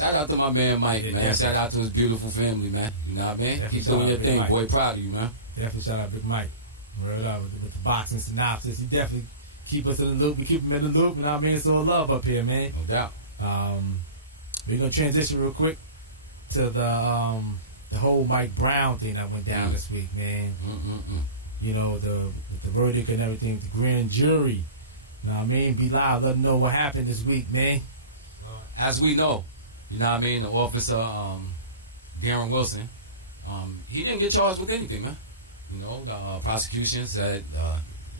Shout out to my man Mike, man. Definitely. Shout out to his beautiful family, man. You know what I mean? Definitely. Keep doing your thing, Mike. Boy. Proud of you, man. Definitely shout out Big Mike. Word up with the boxing synopsis. He definitely keep us in the loop. We keep him in the loop, you know what I mean? It's all love up here, man. No doubt. We're gonna transition real quick to the whole Mike Brown thing that went down this week, man. You know, the verdict and everything, the grand jury. You know what I mean? Be live, let them know what happened this week, man. As we know, you know what I mean, the officer, Darren Wilson, he didn't get charged with anything, man. You know, the prosecution said,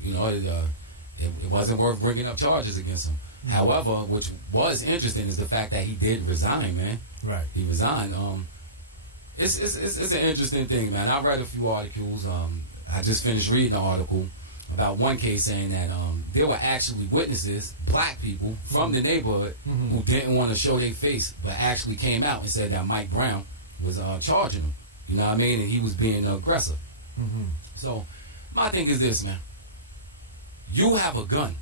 you know, it wasn't worth bringing up charges against him. However, which was interesting is the fact that he did resign, man. Right. He resigned. It's an interesting thing, man. I've read a few articles. I just finished reading an article about one case saying that there were actually witnesses, black people from the neighborhood, who didn't want to show their face, but actually came out and said that Mike Brown was charging him. You know what I mean? And he was being aggressive. So my thing is this, man. You have a gun.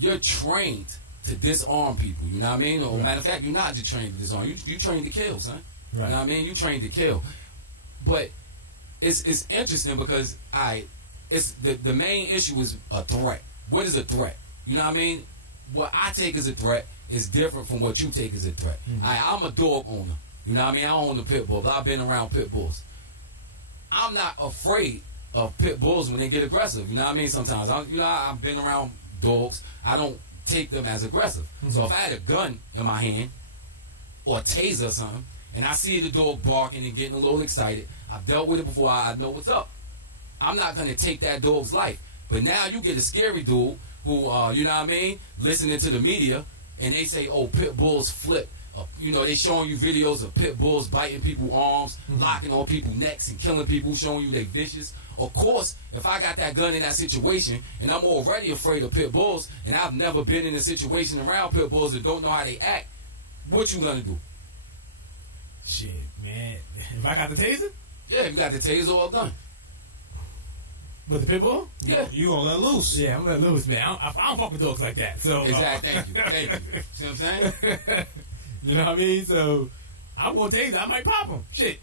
You're trained to disarm people. You know what I mean? Or matter of fact, you're not just trained to disarm. You trained to kill, son. You know what I mean? You trained to kill. But it's interesting because it's the main issue is a threat. What is a threat? You know what I mean? What I take as a threat is different from what you take as a threat. I'm a dog owner. You know what I mean? I own the pit bull, but I've been around pit bulls. I'm not afraid of pit bulls when they get aggressive. You know what I mean? Sometimes, I've been around dogs. I don't take them as aggressive. So if I had a gun in my hand or a taser or something, and I see the dog barking and getting a little excited, I've dealt with it before, I know what's up. I'm not going to take that dog's life. But now you get a scary dude who, you know what I mean, listening to the media, and they say, oh, pit bulls flip. You know, they showing you videos of pit bulls biting people's arms, locking on people's necks and killing people, showing you they vicious. Of course, if I got that gun in that situation, and I'm already afraid of pit bulls, and I've never been in a situation around pit bulls and don't know how they act, what you gonna do? Shit, man. If I got the taser? Yeah, if you got the taser or a gun. With the pit bull? Yeah. You gonna let loose. Yeah, I'm gonna let loose, man. I don't fuck with dogs like that. So exactly. Thank you. See what I'm saying? You know what I mean? So I'm gonna taser. I might pop him. Shit.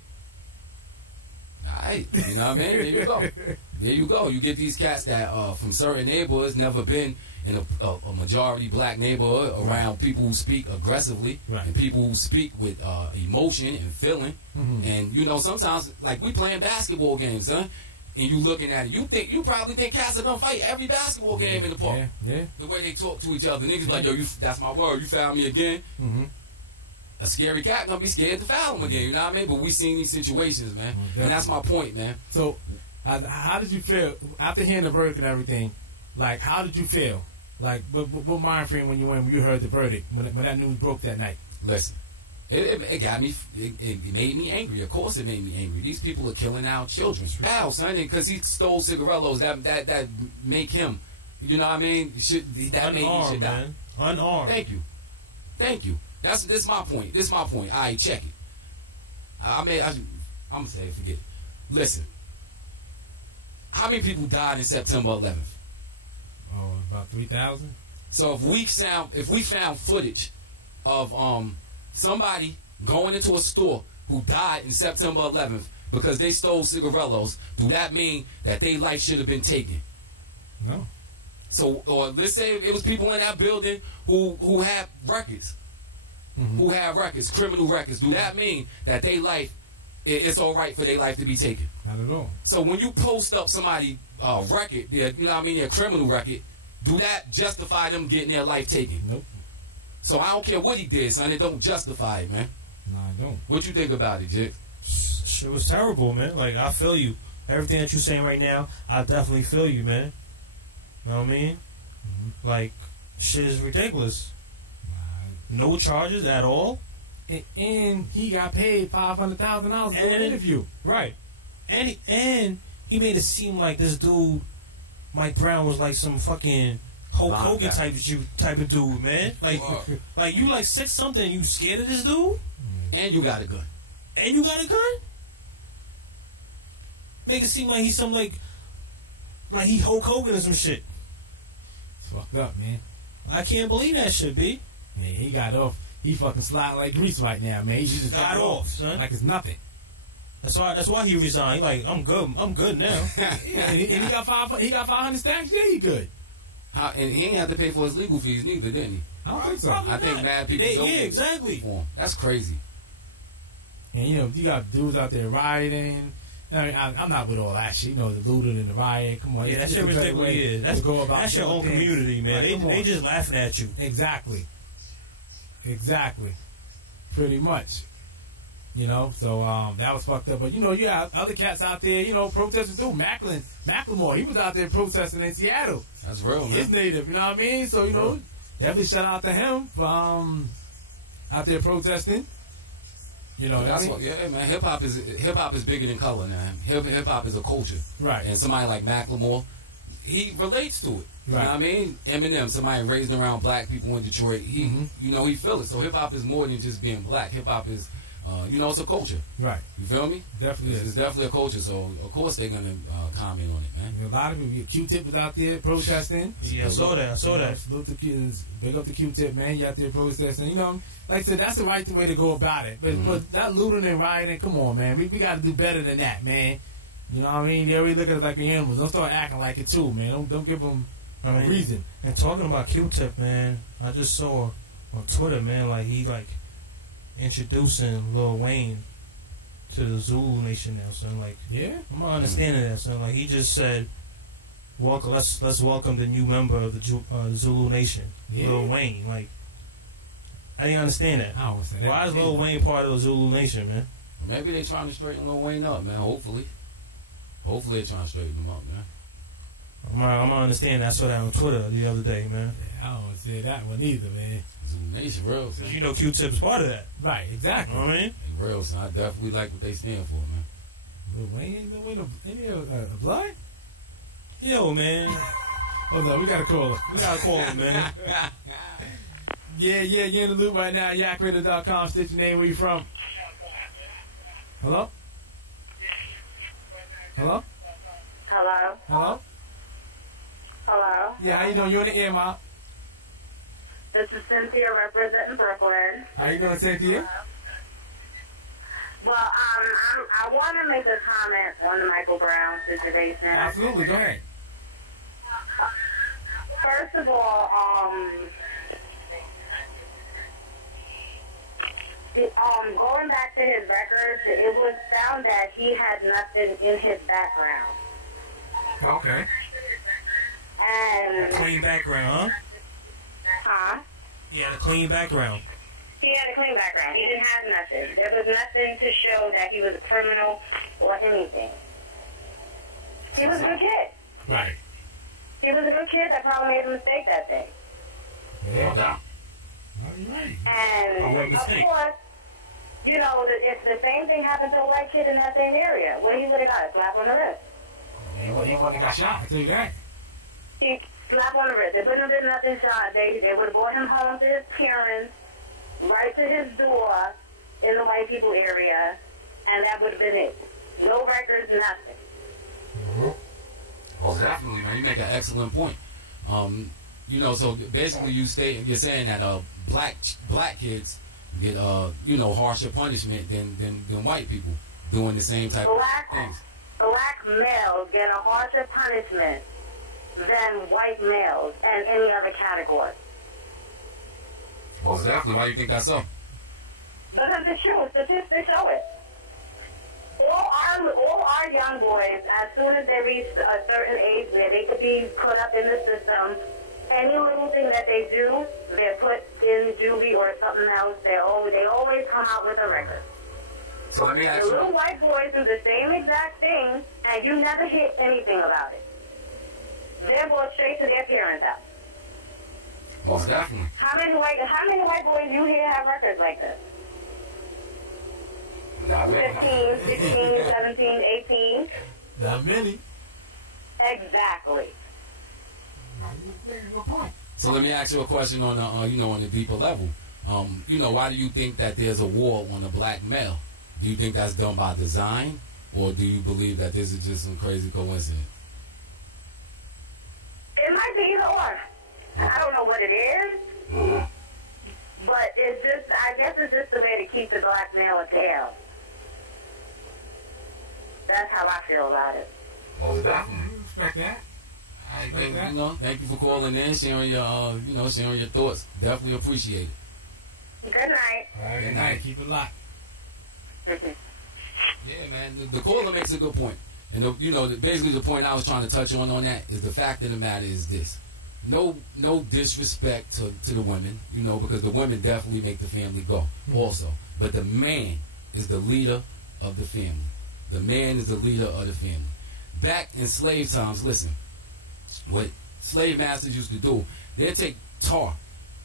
Alright, you know what I mean? There you go. There you go. You get these cats that from certain neighborhoods, never been in a majority black neighborhood around people who speak aggressively and people who speak with emotion and feeling. And you know, sometimes like we playing basketball games, huh? And you looking at it, you probably think cats are gonna fight every basketball game in the park. Yeah. The way they talk to each other, niggas like, yo, that's my word. You found me again. A scary cat gonna be scared to foul him again. You know what I mean? But we seen these situations, man, and that's my point, man. So, how did you feel after hearing the verdict and everything? Like, how did you feel? Like, what mind frame when you heard the verdict when that news broke that night? Listen, it got me. It made me angry. Of course, it made me angry. These people are killing our children. Wow, son, because he stole cigarillos. That make him. You know what I mean? That made he should die. Unarmed. Thank you. This my point. This my point. All right, check it. I'm gonna say forget it. Listen, how many people died in September 11th? Oh, about 3,000. So if we found footage of somebody going into a store who died in September 11th because they stole cigarillos, do that mean that their life should have been taken? No. So, or let's say it was people in that building who had records. Who have records, criminal records. Do that mean that their life, it's all right for their life to be taken? Not at all. So when you post up somebody's record, you know what I mean, their criminal record, do that justify them getting their life taken? Nope. So I don't care what he did, son. It don't justify it, man. No, I don't. What you think about it, Jit? Shit was terrible, man. Like, I feel you. Everything that you're saying right now, I definitely feel you, man. Know what I mean? Like, shit is ridiculous. No charges at all, and he got paid $500,000 for an interview. Right, and he made it seem like this dude, Mike Brown, was like some fucking Hulk Hogan type of dude, man. Like, like you like 6 something, and you scared of this dude, and you got a gun, Make it seem like he's some like he Hulk Hogan or some shit. It's fucked up, man. I can't believe that shit, B. Man, he got off. he fucking sliding like grease right now, man. He just got off, son. like it's nothing. That's why he resigned. He like, I'm good now. Yeah, and he got 500 stacks. Yeah, he good. And he ain't have to pay for his legal fees neither, didn't he? I don't think so. Probably I think not. mad people Yeah, exactly. for him. That's crazy. And you got dudes out there rioting. I mean, I'm not with all that shit. You know, the looting and the riot. Come on, Yeah, that it's shit just a better ridiculous. way Yeah, to go about that's your doing own things. community, man. Like, They just laughing at you. Exactly. Pretty much. You know, so that was fucked up. But you have other cats out there, protesting too. Macklemore, he was out there protesting in Seattle. That's real, man. He's native, you know what I mean? So, definitely shout out to him for out there protesting. You know, that's what, yeah, man. Hip hop is bigger than color, man. Hip hop is a culture, right? And somebody like Macklemore, he relates to it. You know what I mean? Eminem, somebody raised around black people in Detroit, he feel it. So hip hop is more than just being black. Hip hop is, it's a culture, right? You feel me? Definitely, it's definitely a culture. So of course they're gonna comment on it, man. A lot of people. Q-Tip was out there protesting. Yeah, I saw that. Salute to big up the Q-Tip, man. You out there protesting. You know, like I said, that's the right way to go about it. But that looting and rioting, come on, man. We got to do better than that, man. You know what I mean? They already look at us like the animals. Don't start acting like it too, man. Don't give them a reason. And talking about Q-Tip, man, I just saw on Twitter, man, like he introducing Lil Wayne to the Zulu Nation now, son. Like, yeah, I'm not understanding that, son. Like, he just said, let's welcome the new member of the Zulu Nation, Lil Wayne. Like, I didn't understand that. I don't understand that. Why is Lil Wayne part of the Zulu Nation, man? Maybe they're trying to straighten Lil Wayne up, man. Hopefully they're trying to straighten him up, man. I'm not understand that. I saw that on Twitter the other day, man. Yeah, I don't understand that one either, man. Zulu Nation, real. Because you know Q-Tip's part of that. Right, exactly. You know what I mean? They real, son. I definitely like what they stand for, man. Lil Wayne ain't no way to blood? Yo, man. Hold on, we gotta call him. Man. Yeah, you're in the loop right now. YakRadio.com. State your name. Where you from? Hello? Hello? Yeah, how you doing? You in the air, Ma? This is Cynthia representing Brooklyn. How you doing, Cynthia? Well, I want to make a comment on the Michael Brown situation. Absolutely, go ahead. First of all, going back to his records, it was found that he had nothing in his background. Okay. And Clean background, huh? He had a clean background. He had a clean background. He didn't have nothing. There was nothing to show that he was a criminal or anything. He was a good kid. Right. He was a good kid that probably made a mistake that day. Yeah. Right. And, of course, if the same thing happened to a white kid in that same area, well, he would have got a slap on the wrist. He wouldn't have got shot, I'll tell you that. He slap on the wrist. There wouldn't have been nothing shot. They would have brought him home to his parents, right to his door in the white people area, and that would have been it. No records, nothing. Oh, definitely, man. You make an excellent point. So basically you're saying that black kids get harsher punishment than white people doing the same type of things. Black males get a harsher punishment than white males and any other category. Well, definitely. Why do you think that's so? Because it's true. Statistics show it. All our young boys, as soon as they reach a certain age where they could be put up in the system, any little thing that they do, they're put in juvie or something else. They always come out with a record. So let me ask the you. little white boys do the same exact thing, and you never hear anything about it. They're brought straight to their parents' house. Most definitely. How many white boys you hear have records like this? 15, 16, 17, 18. Not many. Exactly. So let me ask you a question on the on the deeper level. Why do you think that there's a war on the black male? Do you think that's done by design, or do you believe that this is just some crazy coincidence? It might be either or. I don't know what it is, but it I guess it's just the way to keep the black male at bay. That's how I feel about it. Most definitely. I respect that. Thank you for calling in, sharing your, sharing your thoughts. Definitely appreciate it. Good night. All right, Good night. Keep it locked. Yeah, man. The caller makes a good point. And, basically the point I was trying to touch on that is the fact of the matter is this. No disrespect to the women, because the women definitely make the family go also. But the man is the leader of the family. The man is the leader of the family. Back in slave times, listen, what slave masters used to do, they'd take tar,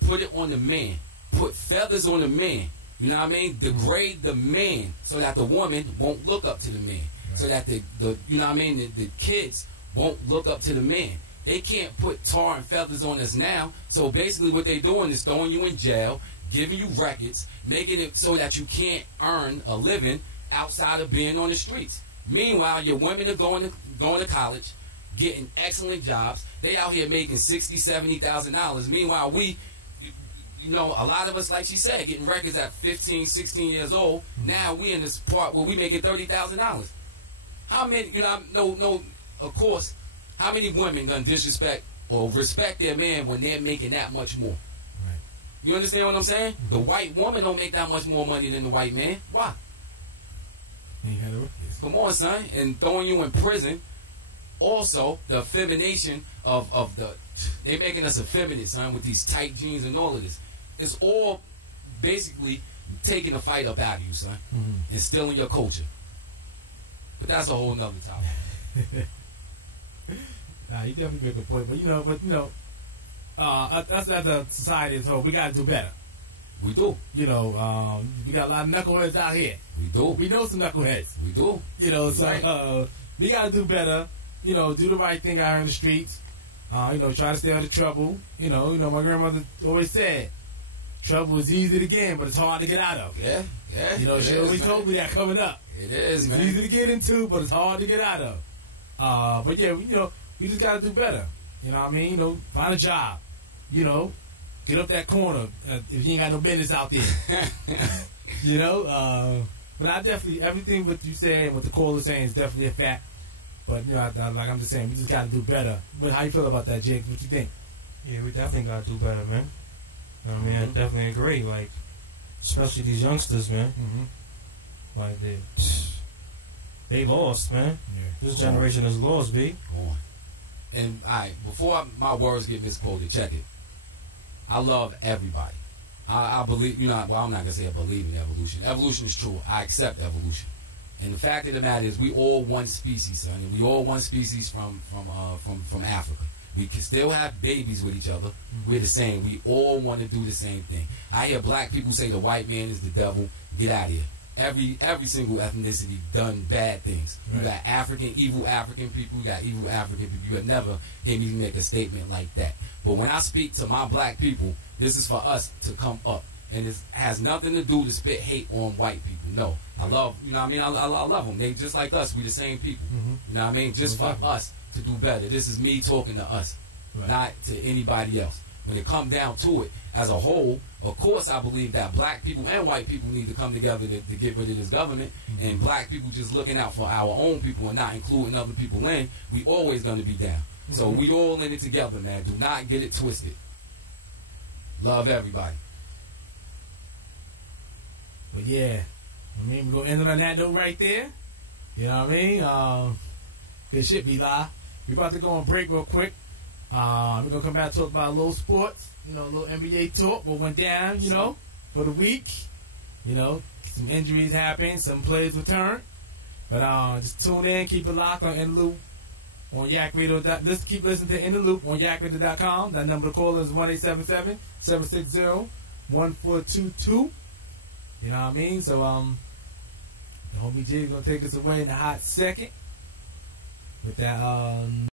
put it on the man, put feathers on the man, you know what I mean? Degrade the man so that the woman won't look up to the man. Right. So that the you know what I mean, the kids won't look up to the man. They can't put tar and feathers on us now. So basically what they're doing is throwing you in jail, giving you records, making it so that you can't earn a living outside of being on the streets. Meanwhile, your women are going to college, getting excellent jobs. They out here making $60,000, $70,000. Meanwhile, we, a lot of us, like she said, getting records at 15, 16 years old. Now we in this part where we making $30,000. How many, of course, how many women gonna disrespect or respect their man when they're making that much more? Right. You understand what I'm saying? The white woman don't make that much more money than the white man. Why? Come on, son. And throwing you in prison. Also, the effemination of they making us effeminate, son, with these tight jeans and all of this. It's all basically taking the fight up out of you, son, and stealing your culture. But that's a whole nother topic. Nah, you definitely make a point. But that's as a society as a whole, we got to do better. We do. We got a lot of knuckleheads out here. We do. We know some knuckleheads. We do. So we got to do better. Do the right thing out here in the streets. Try to stay out of trouble. My grandmother always said, trouble is easy to get in, but it's hard to get out of. Yeah, yeah. She always told me that coming up. It is, it's man. It's easy to get into, but it's hard to get out of. But yeah, we just got to do better. You know what I mean? Find a job. Get up that corner if you ain't got no business out there. But I definitely, everything what you say and what the caller saying is definitely a fact. But, like I'm just saying, we just got to do better. But how you feel about that, Jake? What you think? Yeah, we definitely got to do better, man. I mean, I definitely agree. Like, especially these youngsters, man. Like, they lost, man. Yeah. This generation is lost, B. Go on. And, all right, before my words get misquoted, check it. I love everybody. I believe, I'm not going to say I believe in evolution. Evolution is true. I accept evolution. And the fact of the matter is we all one species, son. And we all one species from Africa. We can still have babies with each other. We're the same. We all want to do the same thing. I hear black people say the white man is the devil. Get out of here. Every single ethnicity done bad things. Right. You got evil African people. You got evil African people. You have never heard me make a statement like that. But when I speak to my black people, this is for us to come up. And it has nothing to do to spit hate on white people. No. I love, I love them. They just like us. We the same people. You know what I mean? Just for us to do better. This is me talking to us, not to anybody else. When it comes down to it, as a whole, of course I believe that black people and white people need to come together to get rid of this government, and black people just looking out for our own people and not including other people in, we always going to be down. So we all in it together, man. Do not get it twisted. Love everybody. But yeah, we're going to end on that note right there. You know what I mean? Good shit, B-Lie. We're about to go on break real quick. We're going to come back and talk about a little sports. A little NBA talk. What went down, for the week. Some injuries happened. Some players returned. But just tune in. Keep it locked on In the Loop on Yak Radio. Keep listening to In the Loop on YakRadio.com. That number to call is 1-877-760-1422. You know what I mean? So, the homie J is going to take us away in a hot second with that,